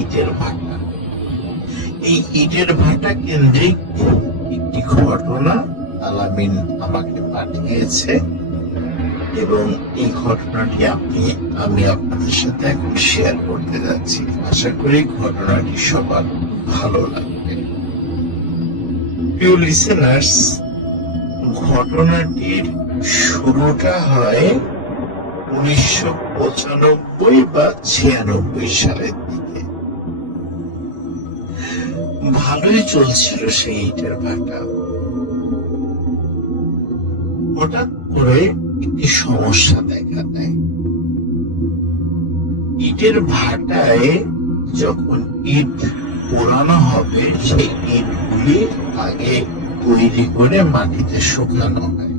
ইটের ভাটা। এই ইটের ভাটা কেন্দ্রিক একটি ঘটনা আলামিন আমাকে পাঠিয়েছে এবং এই ঘটনাটি আমি আপনাদের সাথে এখন শেয়ার করতে যাচ্ছি। আশা করি ঘটনাটি সবার ভালো লাগবে। প্রিয় লিসেনার্স, ঘটনাটির শুরুটা হয় 1995 বা 96 সালের দিকে। ভালোই চলছিল সেই ইটের ভাটা। হঠাৎ করে একটি সমস্যা দেখা দেয়। ইটের ভাটায় যখন ইট পোড়ানো হবে, সেই ইটগুলি আগে তৈরি করে মাটিতে শুকানো হয়।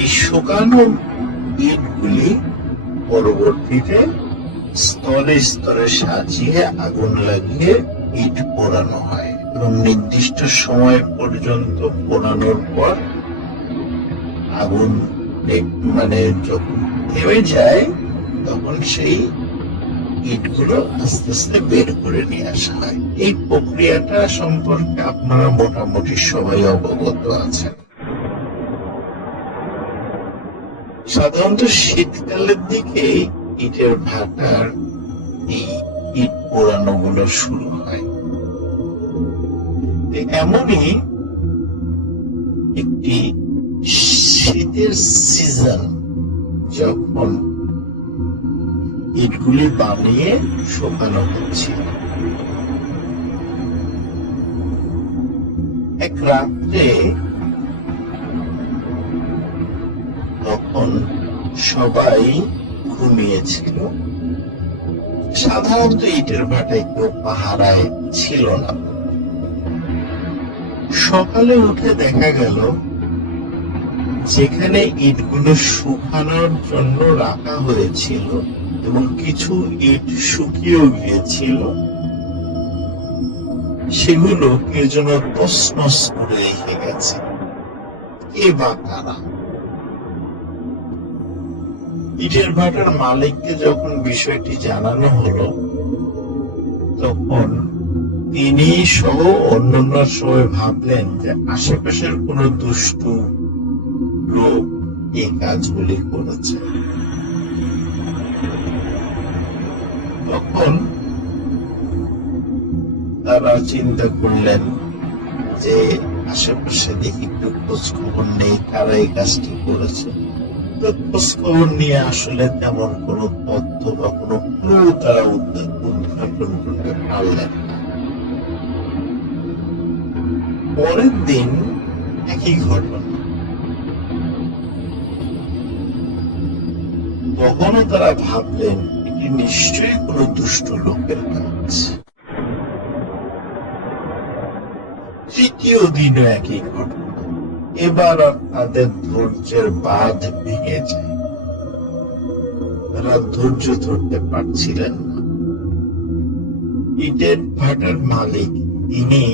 এই শুকানো ইটগুলি পরবর্তীতে স্তরে স্তরে সাজিয়ে আগুন লাগিয়ে ইট পোড়ানো হয় এবং নির্দিষ্ট সময় পর্যন্ত পোড়ানোর পর আগুন যখন থেমে যায়, তখন সেই ইটগুলো আস্তে আস্তে বের করে নিয়ে আসা হয়। এই প্রক্রিয়াটা সম্পর্কে আপনারা মোটামুটি সবাই অবগত আছেন। সাধারণত শীতকালের দিকে ইটের ভাটার এই ইট পোড়ানো গুলো শুরু হয়। এমনই একটি শীতের সিজন, যখন ইটগুলি বানিয়ে শুকানো হচ্ছে, এক রাত্রে তখন সবাই ঘুমিয়েছিল। সাধারণত ইটের ভাটায় কেউ পাহারায় ছিল না। সকালে উঠে দেখা গেল যেখানে ইটগুলো শুকানোর জন্য রাখা হয়েছিল এবং কিছু ইট শুকিয়েও গিয়েছিল, সেগুলো কে যেন তছনছ করে রেখে গেছে। কে বা কারা? ইটের ভাটার মালিককে যখন বিষয়টি জানানো হলো, তখন তিনি সহ অন্যান্য সবাই ভাবলেন যে আশেপাশের কোন দুষ্টু লোক এই কাজগুলি করেছে। তখন তারা চিন্তা করলেন যে আশেপাশে দেখি একটু খোঁজ খবর নেই, কারা এই কাজটি করেছে। খোঁজ খবর নিয়ে আসলে তেমন কোনো তথ্য বা কোনো ক্লু তারা উদ্ঘাটন করতে পারলেন না। পরের দিন একই ঘটনা। তখনও তারা ভাবলেন এটি নিশ্চয়ই কোনো দুষ্ট লোকের কাজ। তৃতীয় দিনও একই ঘটনা। এবার তাদের ধৈর্যের বাঁধ ভেঙে যায়। তারা ধৈর্য ধরতে পারছিলেন না। ইটের ভাটার মালিক, তিনি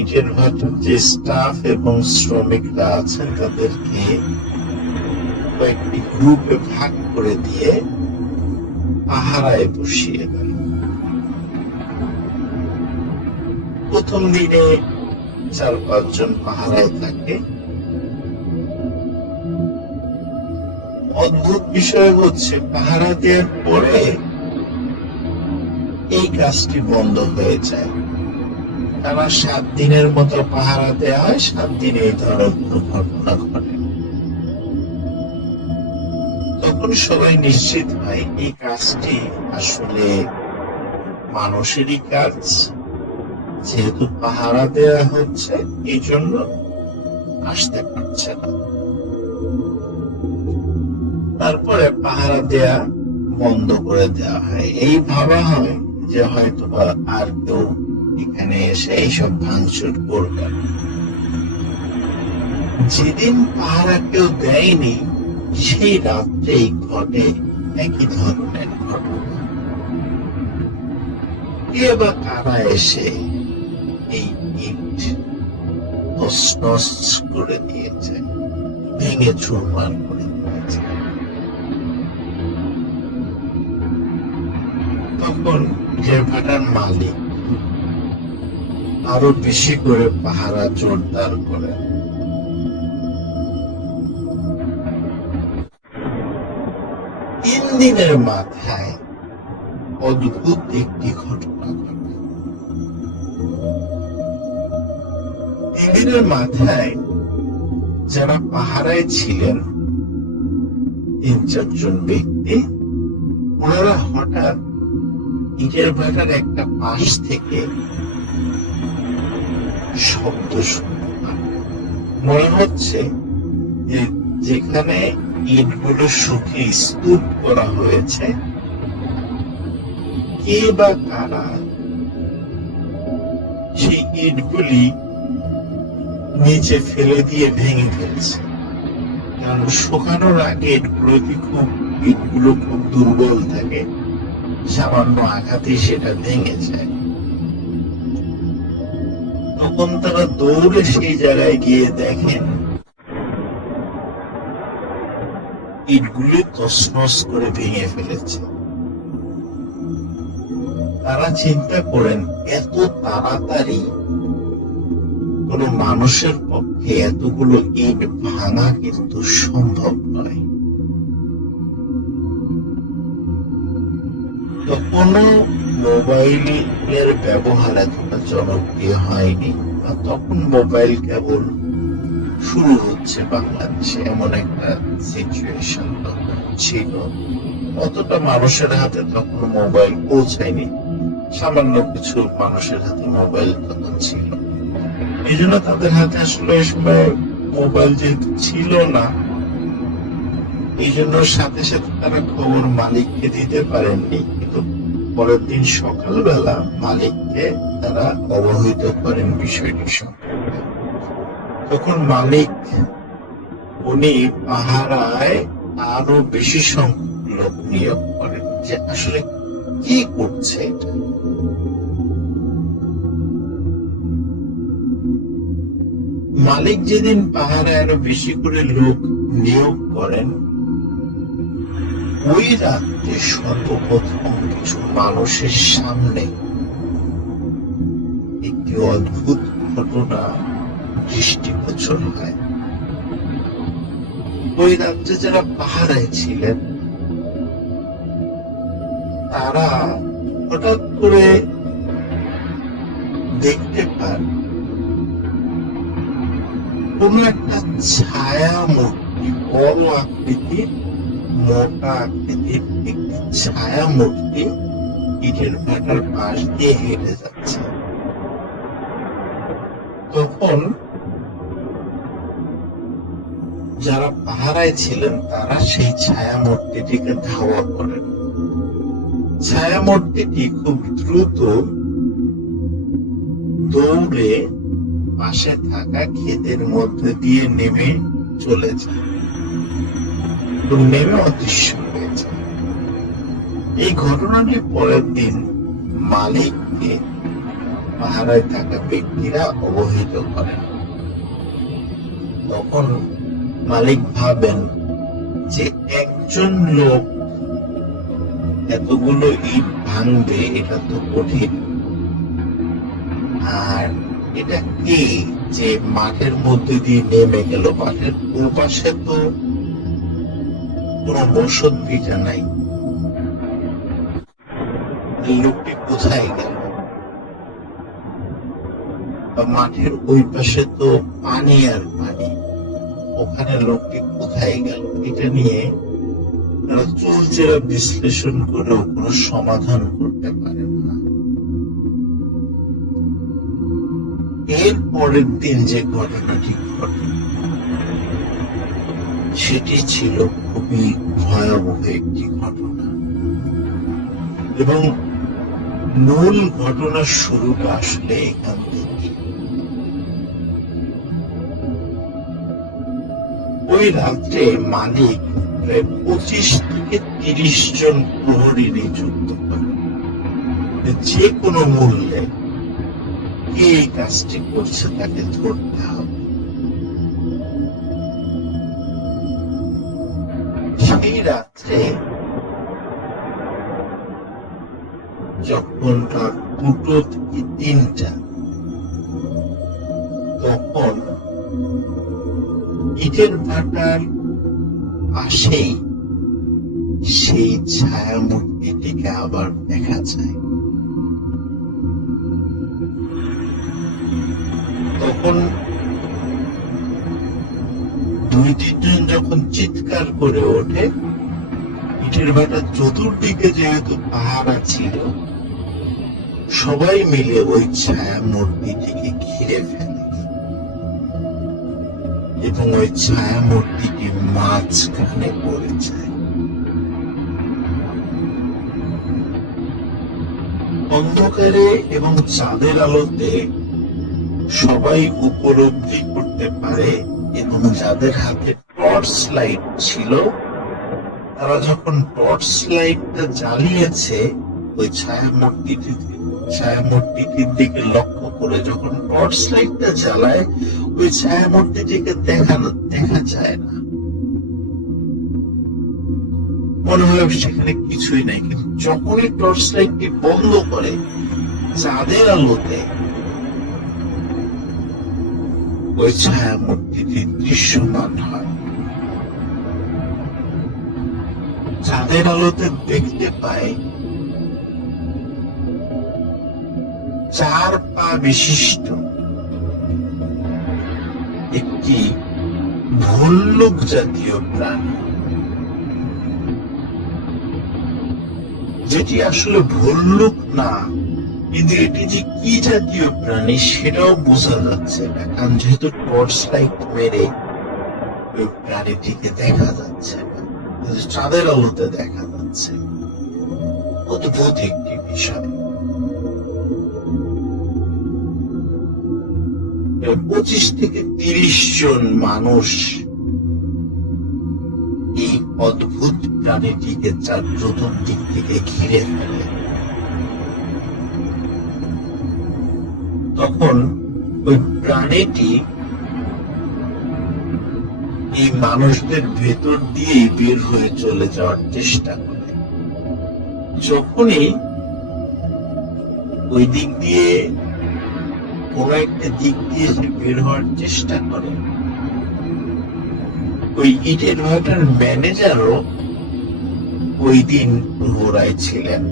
ইটের ভাটার যে স্টাফ এবং শ্রমিকরা আছেন, তাদেরকে কয়েকটি গ্রুপে ভাগ করে দিয়ে পাহারায় বসিয়ে দেন। প্রথম দিনে 4-5 জন পাহারায় থাকে। অদ্ভুত বিষয় হচ্ছে, পাহারা দেওয়ার পরে এই কাজটি বন্ধ হয়ে যায়। টানা 7 দিনের মতো পাহারা দেওয়া হয়। 7 দিনে এই ধরনের কোনো ঘটনা ঘটে। তখন সবাই নিশ্চিত হয় এই কাজটি আসলে মানুষেরই কাজ। যেহেতু পাহারা দেওয়া হচ্ছে, এই জন্য আসতে পারছে না। তারপরে পাহারা দেয়া বন্ধ করে দেওয়া হয়। এই ভাবা হয় যে হয়তো আর কেউ এখানে এসে এইসব ভাঙচুর করবে। যেদিন পাহারা কেউ দেয়নি, সেই রাত্রেই ঘটে একই ধরনের ঘটনা। কে বা কারা এসে এই ইট তছনছ করে দিয়েছে, ভেঙে চুরমার করে দিয়েছে। তখন ইটের ভাটার মালিক আরো বেশি করে পাহারা জোরদার করে। 3 দিনের মাথায় অদ্ভুত একটি ঘটনা ঘটে। 3 দিনের মাথায় যারা পাহারায় ছিলেন 3-4 জন ব্যক্তি, ওনারা হঠাৎ ইটের ভাটার একটা পাশ থেকে শব্দ শুনতে পান। মনে হচ্ছে যে যেখানে ইটগুলো শুকিয়ে স্তূপ করা হয়েছে, কে বা কারা সেই ইটগুলি নিচে ফেলে দিয়ে ভেঙে ফেলছে। কারণ শুকানোর আগে ইটগুলো খুব দুর্বল থাকে, সামান্য আঘাতে সেটা ভেঙে যায়। তখন তারা দৌড়ে সেই জায়গায় গিয়ে দেখেন ইটগুলি তছনছ করে ভেঙে ফেলেছে। তারা চিন্তা করেন এত তাড়াতাড়ি কোন মানুষের পক্ষে এতগুলো ইট ভাঙা কিন্তু সম্ভব নয়। তখনও মোবাইলের ব্যবহার এতটা জনপ্রিয় হয়নি, তখন মোবাইল কেবল শুরু হচ্ছে বাংলাদেশে, এমন একটা সিচুয়েশন তখন ছিল। অতটা মানুষের হাতে তখন মোবাইল পৌঁছায়নি, সামান্য কিছু মানুষের হাতে মোবাইল তখন ছিল। এই জন্য তাদের হাতে আসলে এই সময় মোবাইল যেহেতু ছিল না, এই জন্য সাথে সাথে তারা খবর মালিককে দিতে পারেননি। কিন্তু পরের দিন সকালবেলা মালিককে তারা অবহিত করেন বিষয়টি সম্পর্কে। তখন মালিক উনি পাহারায় আরো বেশি সংখ্যক লোক নিয়োগ করেন যে আসলে কি করছে এটা। মালিক যেদিন পাহারায় আরো বেশি করে লোক নিয়োগ করেন, ওই রাত্রে সর্বপ্রথম কিছু মানুষের সামনে একটি অদ্ভুত ঘটনা দৃষ্টিগোচর হয়। ওই রাত্রে যারা পাহারায় ছিলেন তারা হঠাৎ করে দেখতে পান কোন একটা ছায়া মূর্তি, বড় আকৃতির মোটা আকৃতির একটি ছায়া মূর্তি ইটের ভাটার পাশ দিয়ে হেঁটে যাচ্ছে। তখন যারা পাহারায় ছিলেন তারা সেই ছায়া মূর্তিটিকে ধাওয়া করেন। ছায়া মূর্তিটি খুব দ্রুত দৌড়ে পাশে থাকা ক্ষেতের মধ্যে দিয়ে নেমে চলে যায়, নেমে অদৃশ্য হয়ে যায়। এই ঘটনাটি পরের দিন মালিককে পাহারায় থাকা ব্যক্তিরা অবহিত করেন। তখন মালিক ভাবেন যে একজন লোক এতগুলো ইট ভাঙবে এটা তো কঠিন, আর এটা কে যে মাঠের মধ্যে দিয়ে নেমে গেল? মাঠের ওপাশে তো কোনো বসত ভিটা নাই, লোকটি কোথায় গেল? মাঠের ওই পাশে তো পানি আর পানি, ওখানে লোকটি কোথায় গেল? এটা নিয়ে তারা চুলচেরা বিশ্লেষণ করেও কোনো সমাধান করতে পারেন না। এর পরের দিন যে ঘটনাটি ঘটে সেটি ছিল খুবই ভয়াবহ একটি ঘটনা, এবং মূল ঘটনার শুরুটা আসলে এখান থেকে। ওই রাত্রে মালিক প্রায় 25 থেকে 30 জন প্রহরী নিযুক্ত করেন, যে কোনো মূল্যে কে এই কাজটি করছে তাকে ধরতে হবে। সেই রাত্রে যখন রাত 2টো থেকে 3টা, তখন ইটের ভাটার পাশেই সেই ছায়া মূর্তিটিকে আবার দেখা যায়। তখন 2-3 জন যখন চিৎকার করে ওঠে, ইটের ভাটার চতুর্দিকে যেহেতু পাহারা ছিল, সবাই মিলে ওই ছায়া মূর্তিটিকে ঘিরে ফেলে এবং ওই ছায়া মূর্তিটি মাঝখানে পড়ে যায়। অন্ধকারে এবং চাঁদের আলোতে সবাই উপলব্ধি করতে পারে, এবং যাদের হাতে টর্চ লাইট ছিল তারা যখন টর্চ লাইটটা জ্বালিয়েছে ওই ছায়া মূর্তিটির দিকে লক্ষ্য করে, যখন টর্চ লাইটটা জ্বালায় ওই ছায়া মূর্তিটিকে দেখা যায় না, মনে হয় সেখানে কিছুই নাই। কিন্তু যখনই টর্চ লাইটটি বন্ধ করে, চাঁদের আলোতে ওই ছায়া মূর্তিটি দৃশ্যমান হয়। চাঁদের আলোতে দেখতে পায় 4 পা বিশিষ্ট একটি ভল্লুক জাতীয় প্রাণী, যেটি আসলে ভল্লুক না, কিন্তু এটি যে কি জাতীয় প্রাণী সেটাও বোঝা যাচ্ছে না, কারণ যেহেতু টর্চ লাইট মেরে ওই প্রাণীটিকে দেখা যাচ্ছে না, চাঁদের আলোতে দেখা যাচ্ছে। অদ্ভুত একটি বিষয়। 25 থেকে 30 জন মানুষ এই অদ্ভুত প্রাণীটিকে চার চতুর্দিক থেকে ঘিরে ফেলে। তখন ওই প্রাণীটি এই মানুষদের ভেতর দিয়ে বের হয়ে চলে যাওয়ার চেষ্টা করে। যখনই ওই দিক দিয়ে কোন একটা দিক দিয়ে বের হওয়ার চেষ্টা করে, ওই ইটের ভাটার ম্যানেজারও ওই দিন ঘোড়ায় ছিলেন।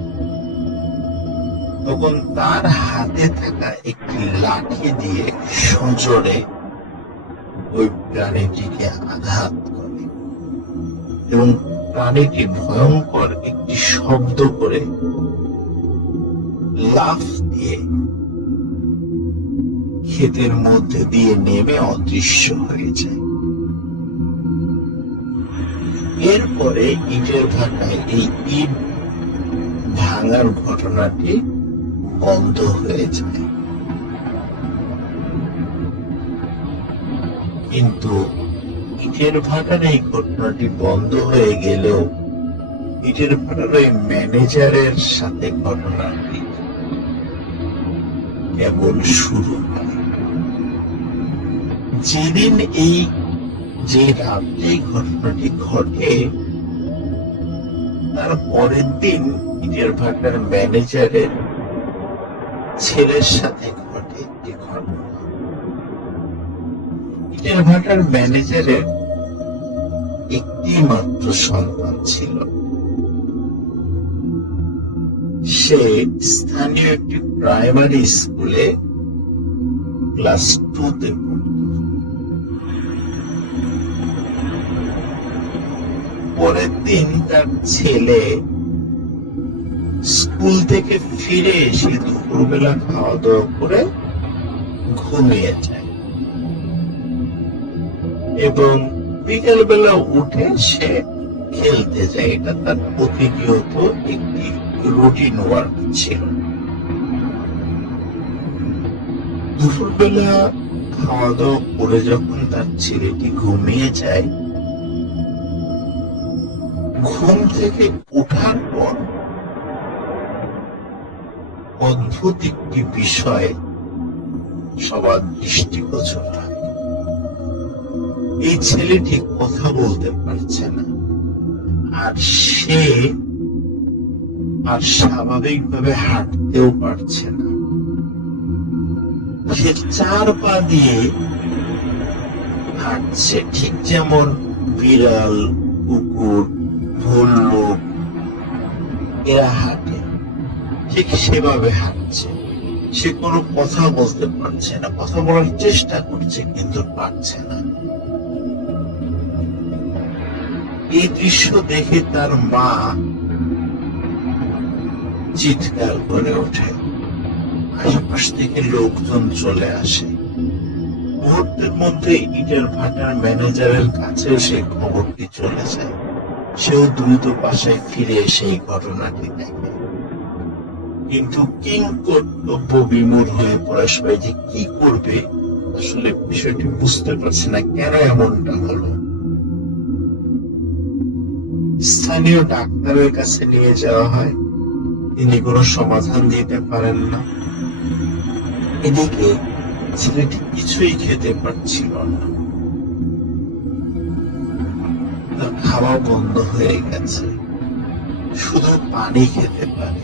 তখন তার হাতে থাকা একটি লাঠি দিয়ে সজোরে ওই প্রাণীটিকে আঘাত করে এবং প্রাণীটি ভয়ঙ্কর একটি শব্দ করে লাফ দিয়ে ক্ষেতের মধ্যে দিয়ে নেমে অদৃশ্য হয়ে যায়। এরপরে ইটের ভাটায় এই ইট ভাঙার ঘটনাটি বন্ধ হয়ে যায়। কিন্তু ইটের ভাটার এই ঘটনাটি বন্ধ হয়ে গেলেও ইটের ভাটার ওই ম্যানেজারের সাথে ঘটনাটি কেবল শুরু হয়। যেদিন যে রাতে ঘটনাটি ঘটে, তার পরের দিন ইটের ভাটার ম্যানেজারের ছেলের সাথে ঘটে একটি ঘটনা। ইটের ভাটার ম্যানেজারের একটি মাত্র সন্তান ছিল। সে স্থানীয় একটি প্রাইমারি স্কুলে ক্লাস 2-তে পড়ত। পরের দিন তার ছেলে স্কুল থেকে ফিরে এসে দুপুরবেলা খাওয়া দাওয়া করে ঘুমিয়ে যায় এবং বিকেলবেলা উঠে সে খেলতে যায়। এটা তার প্রতিনিয়ত একটি রুটিন ওয়ার্ক ছিল। দুপুরবেলা খাওয়া দাওয়া করে যখন তার ছেলেটি ঘুমিয়ে যায়, ঘুম থেকে ওঠার পর অদ্ভুত একটি বিষয় সবার দৃষ্টিগোচর হয়। এই ছেলেটি কথা বলতে পারছে না, আর সে আর স্বাভাবিকভাবে হাঁটতেও পারছে না। সে 4 পা দিয়ে হাঁটছে, ঠিক যেমন বিড়াল, কুকুর, ভল্লুক এরা হাঁটে, ঠিক সেভাবে হাঁটছে। সে কোনো কথা বলতে পারছে না, কথা বলার চেষ্টা করছে কিন্তু পারছে না। এই দৃশ্য দেখে তার মা চিৎকার করে ওঠে। আশেপাশ থেকে লোকজন চলে আসে। মুহূর্তের মধ্যে ইটের ভাটার ম্যানেজারের কাছে সে খবরটি চলে যায়। সেও দ্রুত বাসায় ফিরে এসে এই ঘটনাটি দেখে, কিন্তু কিং কর্তব্য বিমূঢ় হয়ে পড়ে। সবাই যে কি করবে আসলে বিষয়টি বুঝতে পারছে না, কেন এমনটা হলো। স্থানীয় ডাক্তারের কাছে নিয়ে যাওয়া হয়, তিনি কোনো সমাধান দিতে পারেন না। এদিকে ছেলেটি কিছুই খেতে পারছিল না, তার খাওয়া বন্ধ হয়ে গেছে, শুধু পানি খেতে পারে।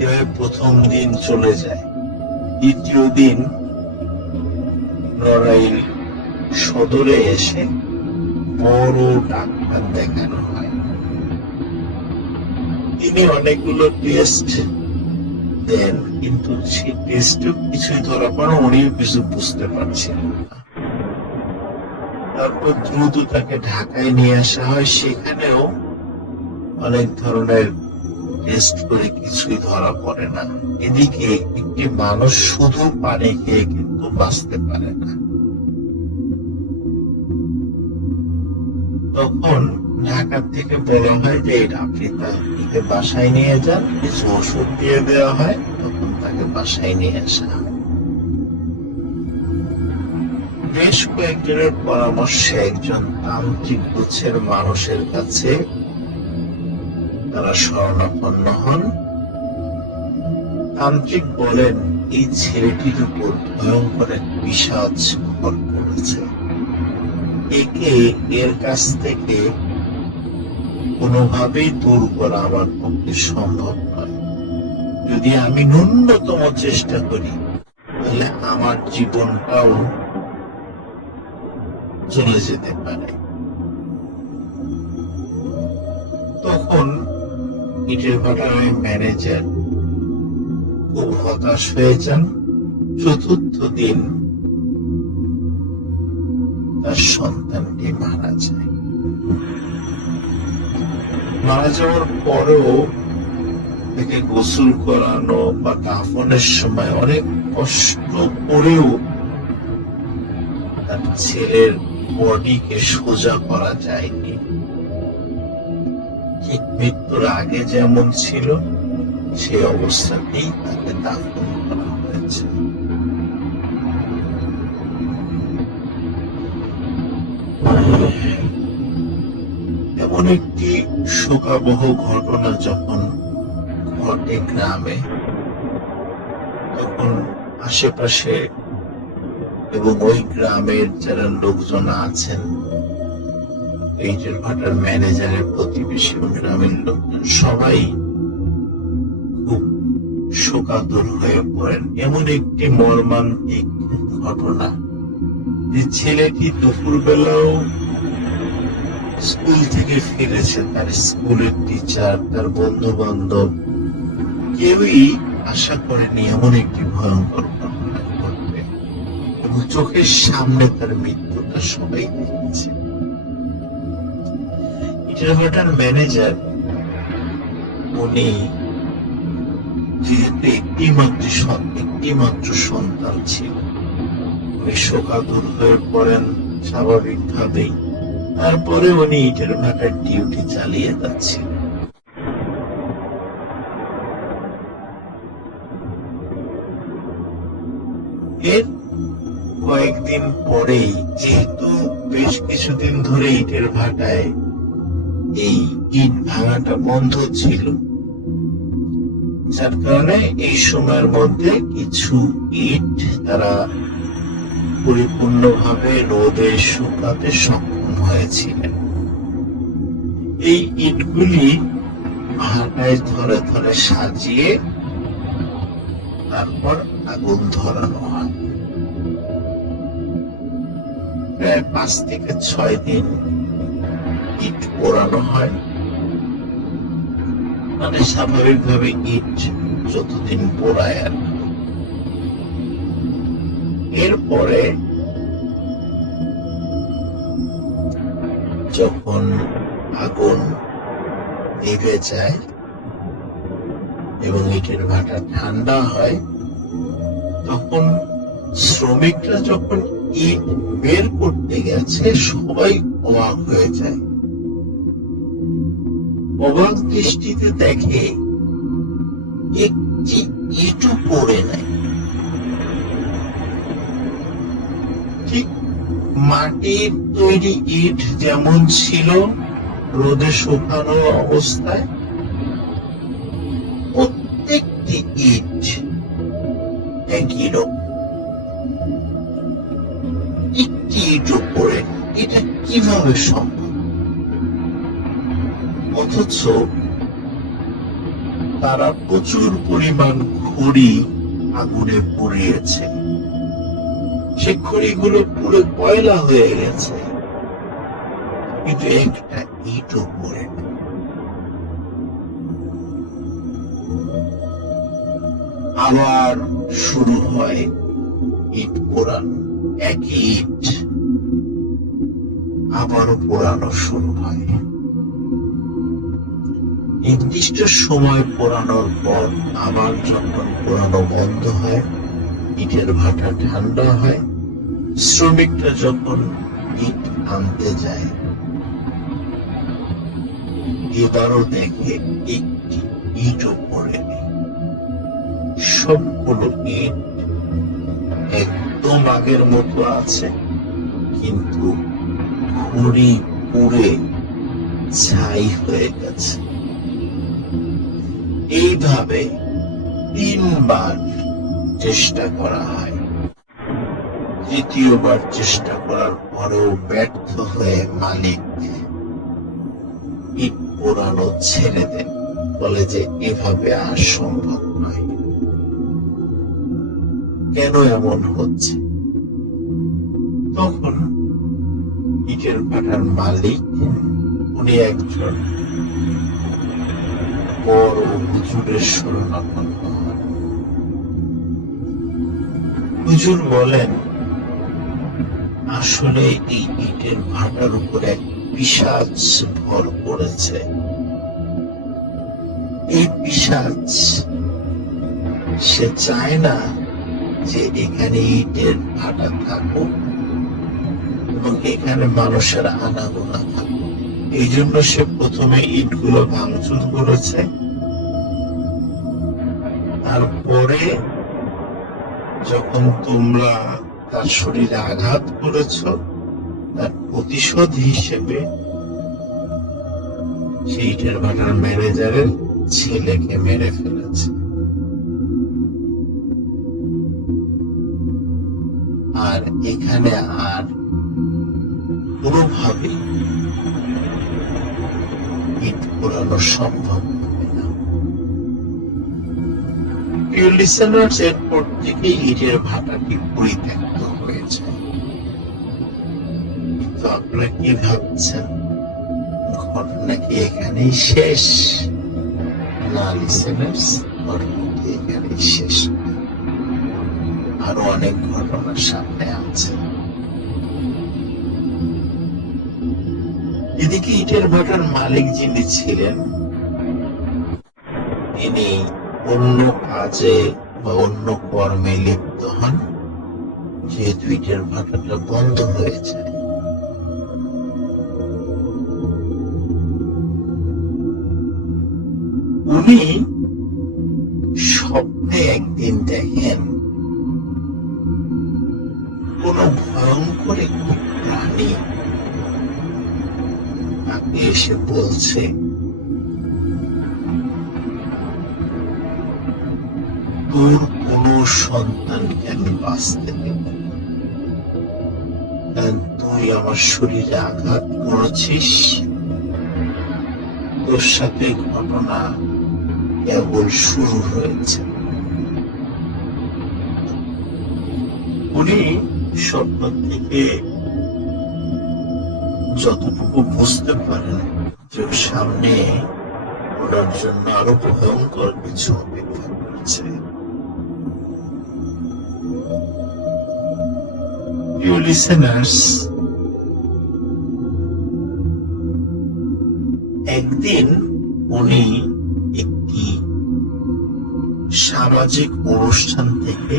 এভাবে প্রথম দিন চলে যায়। দ্বিতীয় দিন নড়াইল সদরে এসে বড় ডাক্তার দেখানো হয়। তিনি অনেকগুলো টেস্ট দেন, কিন্তু সেই টেস্টও কিছুই ধরা পড়ে, উনিও কিছু বুঝতে পারছিলেন না। তারপর দ্রুত তাকে ঢাকায় নিয়ে আসা হয়। সেখানেও অনেক ধরনের টেস্ট করে কিছুই ধরা পড়ে না। এদিকে একটি মানুষ শুধু পানি খেয়ে কিন্তু বাঁচতে পারে না। তখন ঢাকা থেকে বলা হয় যে আপনি তাকে বাসায় নিয়ে যান, কিছু ওষুধ দিয়ে দেওয়া হয়, তখন তাকে বাসায় নিয়ে আসা হয়। বেশ কয়েকজনের পরামর্শে একজন তান্ত্রিক গোছের মানুষের কাছে তারা শরণাপন্ন হন। তান্ত্রিক বলেন এই ছেলেটির উপর ভয়ঙ্কর এক পিশাচ ভর করেছে। একে এর কাছ থেকে কোনোভাবেই দূর করা আমার পক্ষে সম্ভব নয়। যদি আমি ন্যূনতম চেষ্টা করি তাহলে আমার জীবনটাও চলে যেতে পারে। তখন ইটের ভাটার ম্যানেজার খুব হতাশ হয়ে যান। চতুর্থ দিন তার সন্তানটি মারা যায়। মারা যাওয়ার পরেও তাকে গোসল করানো বা দাফনের সময় অনেক কষ্ট করেও তার ছেলের বডিকে সোজা করা যায়নি। ঠিক মৃত্যুর আগে যেমন ছিল সেই অবস্থাতেই তাকে দাফন করা হয়েছে। এমন একটি শোকাবহ ঘটনা যখন ঘটে গ্রামে, তখন আশেপাশে এবং ওই গ্রামের যারা লোকজন আছেন, ইটের ভাটার ম্যানেজারের প্রতিবেশী গ্রামের লোকজন সবাই খুব শোকাতুর হয়ে পড়েন। এমন একটি মর্মান্তিক ঘটনা যে ছেলেটি দুপুর বেলাও স্কুল থেকে ফিরেছে, তার স্কুলের টিচার, তার বন্ধু বান্ধব কেউই আশা করেনি এমন একটি ভয়ঙ্কর ঘটনা ঘটবে, এবং চোখের সামনে তার মৃত্যুটা সবাই দেখেছে। ইটের ভাটার ম্যানেজার উনি যেহেতু একটি মাত্র সন্তান ছিল, উনি শোকাতুর হয়ে পড়েন স্বাভাবিকভাবেই। তারপরে উনি ইটের ভাটার ডিউটি চালিয়ে যাচ্ছেন। এর কয়েকদিন পরেই, যেহেতু বেশ কিছুদিন ধরে ইটের ভাটায় এই ইট ভাঙাটা বন্ধ ছিল, যার কারণে এই সময়ের মধ্যে কিছু ইট তারা পরিপূর্ণভাবে রোদে শুকাতে সক্ষম হয়েছিলেন। এই ইটগুলি ভাটায় ধরে ধরে সাজিয়ে তারপর আগুন ধরানো হয়। প্রায় 5 থেকে 6 দিন ইট পোড়ানো হয়, মানে স্বাভাবিকভাবে ইট যতদিন পোড়ায় আর কি। এরপরে যখন আগুন নিভে যায় এবং ইটের ভাটা ঠান্ডা হয়, তখন শ্রমিকরা যখন ইট বের করতে গেছে সবাই অবাক হয়ে যায়। অবাক দৃষ্টিতে দেখে একটি ইটও পড়ে নাই। ঠিক মাটির তৈরি ইট যেমন ছিল রোদে শুকানো অবস্থায়, প্রত্যেকটি ইট একই রকম, একটি ইটও পড়ে। এটা কিভাবে সম্ভব? অথচ তারা প্রচুর পরিমাণ খড়ি আগুনে পুড়িয়েছে, সে খড়িগুলো পুরো কয়লা হয়ে গেছে, কিন্তু একটা ইটও পড়ে না। আবার শুরু হয় ইট পোড়ানো, একই ইট আবারও পোড়ানো শুরু হয়। নির্দিষ্ট সময় পোড়ানোর পর আবার যখন পোড়ানো বন্ধ হয়, ইটের ভাটা ঠান্ডা হয়, শ্রমিকরা যখন ইট আনতে যায়, এবারও দেখে একটি ইটও পড়ে নেই। সবগুলো ইট একদম আগের মতো আছে, কিন্তু খড়ি পুড়ে ছাই হয়ে গেছে। এইভাবে 3 বার চেষ্টা করা হয়। তৃতীয়বার চেষ্টা করার পরেও ব্যর্থ হয়ে মালিক ইট পোড়ানো ছেড়ে দেন, বলে যে এভাবে আর সম্ভব নয়। কেন এমন হচ্ছে? তখন ইটের ভাটার মালিক, উনি একজন বড় হুজুরের শরণাপন্ন হন। হুজুর বলেন, আসলে এই ইটের ভাটার উপর এক পিশাচ ভর করেছে। এই পিশাচ, সে চায় না যে এখানে ইটের ভাটা থাকুক এবং এখানে মানুষের আনাগোনা থাকুক। এই জন্য সে প্রথমে ইটগুলো ভাঙচুর করেছে, তারপরে যখন তোমরা তার শরীরে আঘাত করেছ, তার প্রতিশোধ হিসেবে সেই ইটের ভাটার ম্যানেজারের ছেলেকে মেরে ফেলেছে। আর এখানে আর কোনোভাবে ইট পোড়ানো সম্ভব হবে না। প্রিয় লিসেনার্স, এরপর থেকে ইটের ভাটাটি পরিত্যক্ত হয়েছে। কিন্তু আপনারা কি ভাবছেন, ঘটনা কি এখানেই শেষ? না লিসেনার্স, ঘটনা কি এখানেই শেষ? আরো অনেক ঘটনা সামনে আছে। এদিকে ইটের ভাটার মালিক যিনি ছিলেন, তিনি অন্য কাজে বা অন্য কর্মে লিপ্ত হন, যেহেতু ইটের ভাটাটা বন্ধ হয়েছে। উনি স্বপ্নে একদিন দেখেন কোন ভয়ঙ্কর একটি প্রাণী তাকে এসে বলছে, তোর কোন সন্তানকে আমি বাঁচতে দেব না, তুই আমার শরীরে আঘাত করেছিস, তোর ওর সাথে ঘটনা কেবল শুরু হয়েছে। উনি স্বপ্ন থেকে যতটুকু বুঝতে পারেন যে সামনে ওনার জন্য আরো ভয়ঙ্কর কিছু অপেক্ষা করছে। প্রিয় লিসেনার্স, একদিন উনি একটি সামাজিক অনুষ্ঠান থেকে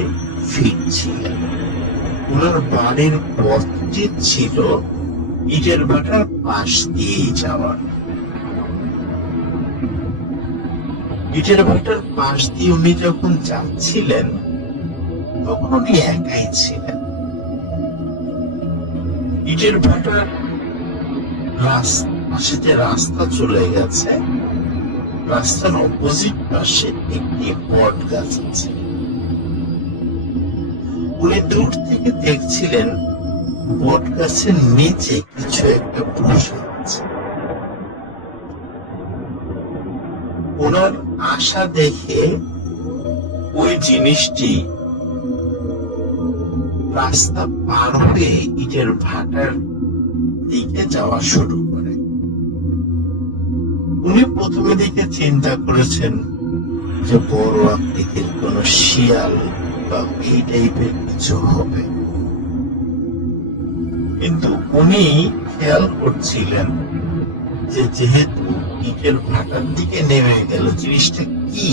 ফিরছিলেন। ওনার বাড়ির পথটি ছিল ইটের ভাটার পাশ দিয়ে যাওয়ার। ইটের ভাটার পাশ দিয়ে উনি যখন যাচ্ছিলেন তখন উনি একাই ছিলেন। ইটের ভাটার পাশে যে রাস্তা চলে গেছে, রাস্তার অপোজিট পাশে একটি বট গাছ আছে। উনি দূর থেকে দেখছিলেন বট গাছের নিচে কিছু একটা বসে আছে। ওনার আশা দেখে ওই জিনিসটি রাস্তা পার হয়ে ইটের ভাটার দিকে যাওয়া শুরু করে। উনি প্রথমে দিকে চিন্তা করেছেন যে বড় আকৃতির কোন শিয়াল বা এই টাইপের কিছু হবে, কিন্তু উনি খেয়াল করছিলেন যে যেহেতু ইটের ভাটার দিকে নেমে গেল, জিনিসটা কি?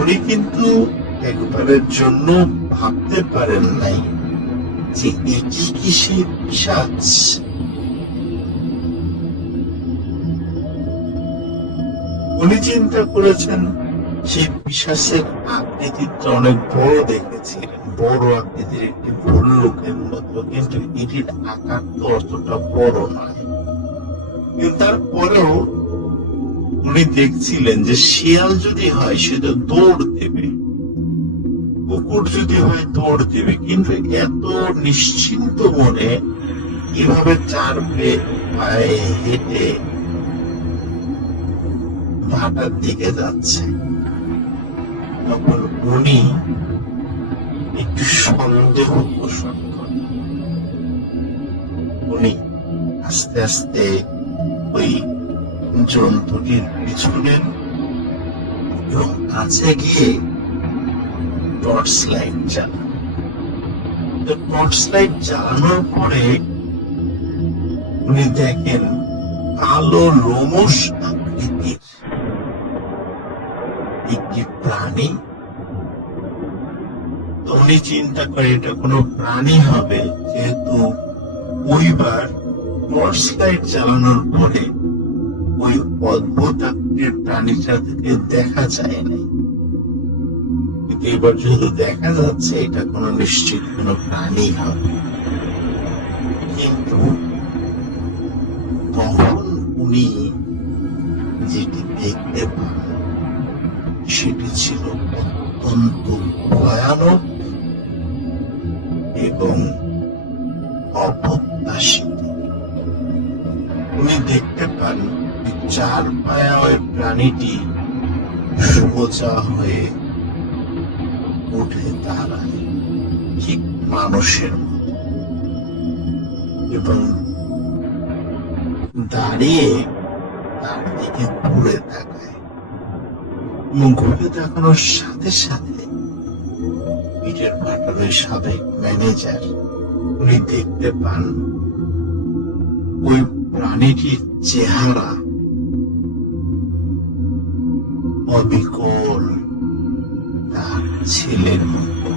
উনি কিন্তু একবারের জন্য ভাবতে পারেন নাই যে এটি কি সে পিশাচ। উনি চিন্তা করেছেন সেই পিশাচের আকৃতিটা অনেক বড় দেখেছিলেন, বড় আকৃতির একটি ভল্লুকের মতো, কিন্তু এটির আকার তো অতটা বড় নয়। কিন্তু তারপরেও উনি দেখছিলেন যে শিয়াল যদি হয় সে তো দৌড় দেবে, কুকুর যদি হয় দৌড় দেবে, কিন্তু এত নিশ্চিন্ত মনে এভাবে চার পায়ে হেঁটে ভাটার দিকে যাচ্ছে। তখন উনি একটু সন্দেহ পোষণ করেন। উনি আস্তে আস্তে ওই জন্তুটির পিছনে এবং কাছে গিয়ে টর্চ লাইট জ্বালান। টর্চ লাইট জ্বালানোর পরে উনি দেখেন কালো লোমশ আকৃতির একটি প্রাণী। উনি চিন্তা করে এটা কোনো প্রাণী হবে, যেহেতু ওইবার টর্চ লাইট জ্বালানোর পরে ওই অদ্ভুত আকৃতির প্রাণীটা থেকে দেখা যায় নাই, কিন্তু এবার যেহেতু দেখা যাচ্ছে এটা কোনো নিশ্চিত কোনো প্রাণী হবে। কিন্তু তখন উনি যেটি দেখতে পান সেটি ছিল অত্যন্ত ভয়ানক এবং অপ্রত্যাশিত। উনি দেখতে পান চার পায়া ওই প্রাণীটি সোজা হয়ে উঠে দাঁড়ায় ঠিক মানুষের মতো এবং দাঁড়িয়ে তার দিকে ঘুরে তাকায়, এবং ঘুরে তাকানোর সাথে সাথে ইটের ভাটার ওই সাবেক ম্যানেজার উনি দেখতে পান ওই প্রাণীটির চেহারা অবিকল তার ছেলের মতো,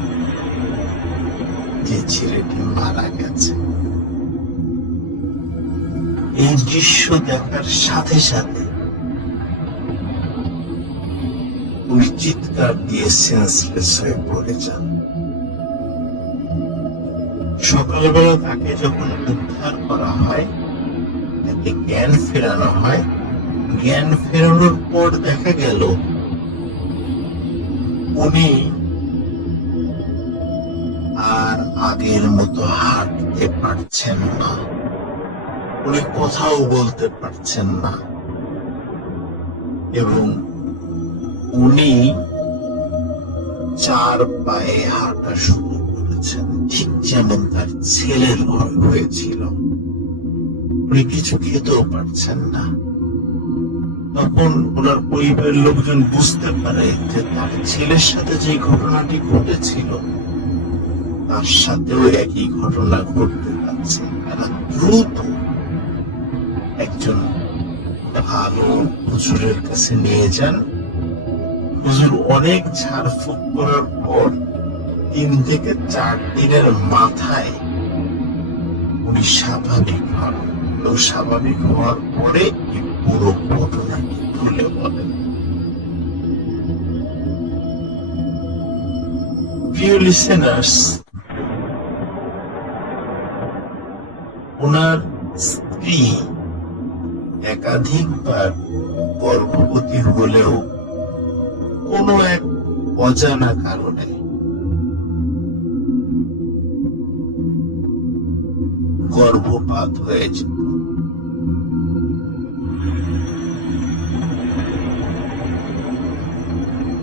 যে ছেলেটি মারা গেছে। এই দৃশ্য দেখার সাথে সাথে উনি চিৎকার দিয়ে সেন্সলেস হয়ে পড়ে যান। সকালবেলা তাকে যখন উদ্ধার করা হয়, তাকে জ্ঞান ফেরানো হয়। জ্ঞান ফেরানোর পর দেখা গেল উনি আর আগের মতো হাঁটতে পারছেন না, উনি কথাও বলতে পারছেন না, এবং উনি চার পায়ে হাঁটা শুরু করেছেন, ঠিক যেমন তার ছেলের হয়েছিল। উনি কিছু খেতেও পারছেন না। তখন ওনার পরিবারের লোকজন বুঝতে পারে যে তার ছেলের সাথে যে ঘটনাটি ঘটেছিল তার সাথেও একই ঘটনা ঘটতে পারছে। তারা দ্রুত একজন ভালো হুজুরের কাছে নিয়ে যান। হুজুর অনেক ঝাড়ফুঁক করার পর 3 থেকে 4 দিনের মাথায় উনি স্বাভাবিক হন। স্বাভাবিক হওয়ার পরে এই পুরো ঘটনাটি খুলে বলেন। প্রিয় লিসেনার্স, ওনার স্ত্রী একাধিকবার গর্ভবতী হলেও কোনো এক অজানা কারণে গর্ভপাত হয়েছে।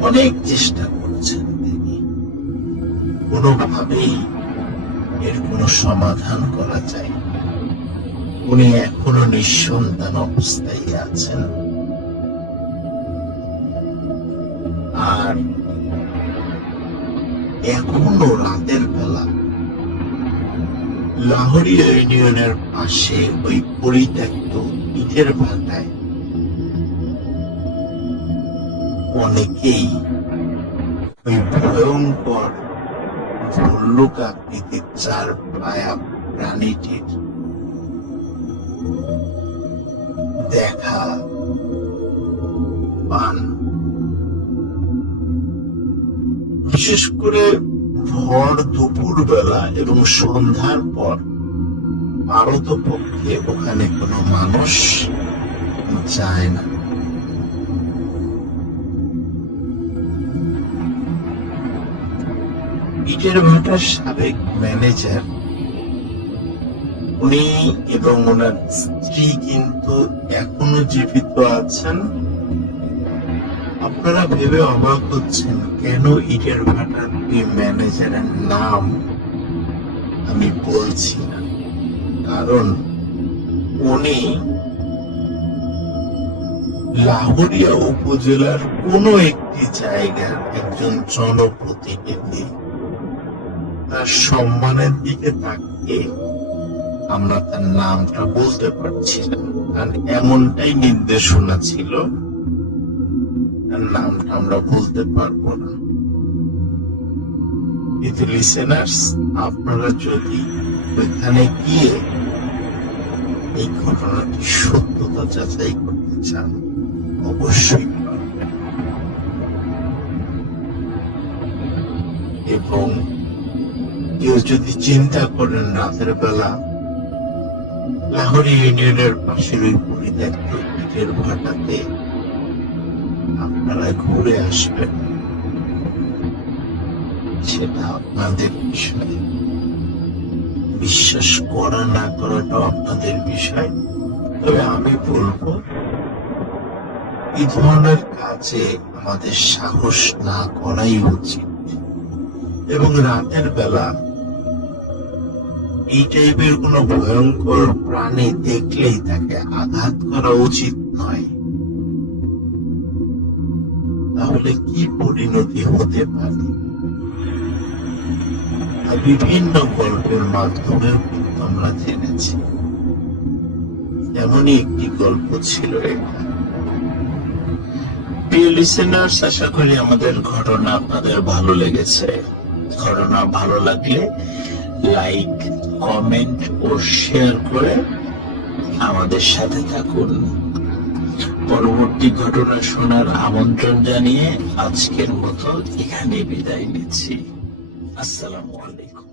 অনেক চেষ্টা করছেন তিনি, কোনোভাবেই এর কোনো সমাধান করা যায়। উনি এখনো নিঃসন্তান অবস্থায় আছেন। আর এখনো রাতের বেলা লাহোরিয়া ইউনিয়নের পাশে ওই পরিত্যক্ত ইটের ভাটায় অনেকেই ওই ভয়ঙ্কর ভল্লুক আকৃতির চার পায়া প্রাণীটির দেখা পান। বিশেষ করে ভর দুপুর বেলা এবং সন্ধ্যার পর পারতপক্ষে ওখানে কোনো মানুষ যায় না। ইটের ভাটার সাবেক ম্যানেজার উনি এবং ওনার স্ত্রী কিন্তু এখনো জীবিত আছেন। আপনারা ভেবে অবাক হচ্ছেন কেন ইটের ভাটার এই ম্যানেজারের নাম আমি বলছি না, কারণ উনি লাহোরিয়া উপজেলার কোন একটি জায়গার একজন জনপ্রতিনিধি। তার সম্মানের দিকে তাকিয়ে আমরা তার নামটা বলতে পারছি না, কারণ এমনটাই নির্দেশনা ছিল, তার নামটা আমরা বলতে পারবো না। কিন্তু লিসেনার্স, আপনারা যদি ওইখানে গিয়ে এই ঘটনাটি সত্যতা যাচাই করতে চান অবশ্যই পারবেন। এবং কেউ যদি চিন্তা করেন রাতের বেলা লাহোরি ইউনিয়নের পাশের ওই পরিত্যক্ত ইটের ভাটাতে আপনারা ঘুরে আসবেন, সেটা আপনাদের বিষয়। বিশ্বাস করা না করাটাও আপনাদের বিষয়। তবে আমি বলবো এই ধরনের কাজে আমাদের সাহস না করাই উচিত, এবং রাতের বেলা এই টাইপের কোন ভয়ঙ্কর প্রাণী দেখলেই তাকে আঘাত করা উচিত নয়। তাহলে কি পরিণতি হতে পারে বিভিন্ন গল্পের মাধ্যমে আমরা জেনেছি। এমনই একটি গল্প ছিল এটা। প্রিয় লিসেনার্স, আশা করি আমাদের ঘটনা আপনাদের ভালো লেগেছে। ঘটনা ভালো লাগলে লাইক, কমেন্ট ও শেয়ার করে আমাদের সাথে থাকুন। পরবর্তী ঘটনা শোনার আমন্ত্রণ জানিয়ে আজকের মতো এখানে বিদায় নিচ্ছি। আসসালামু আলাইকুম।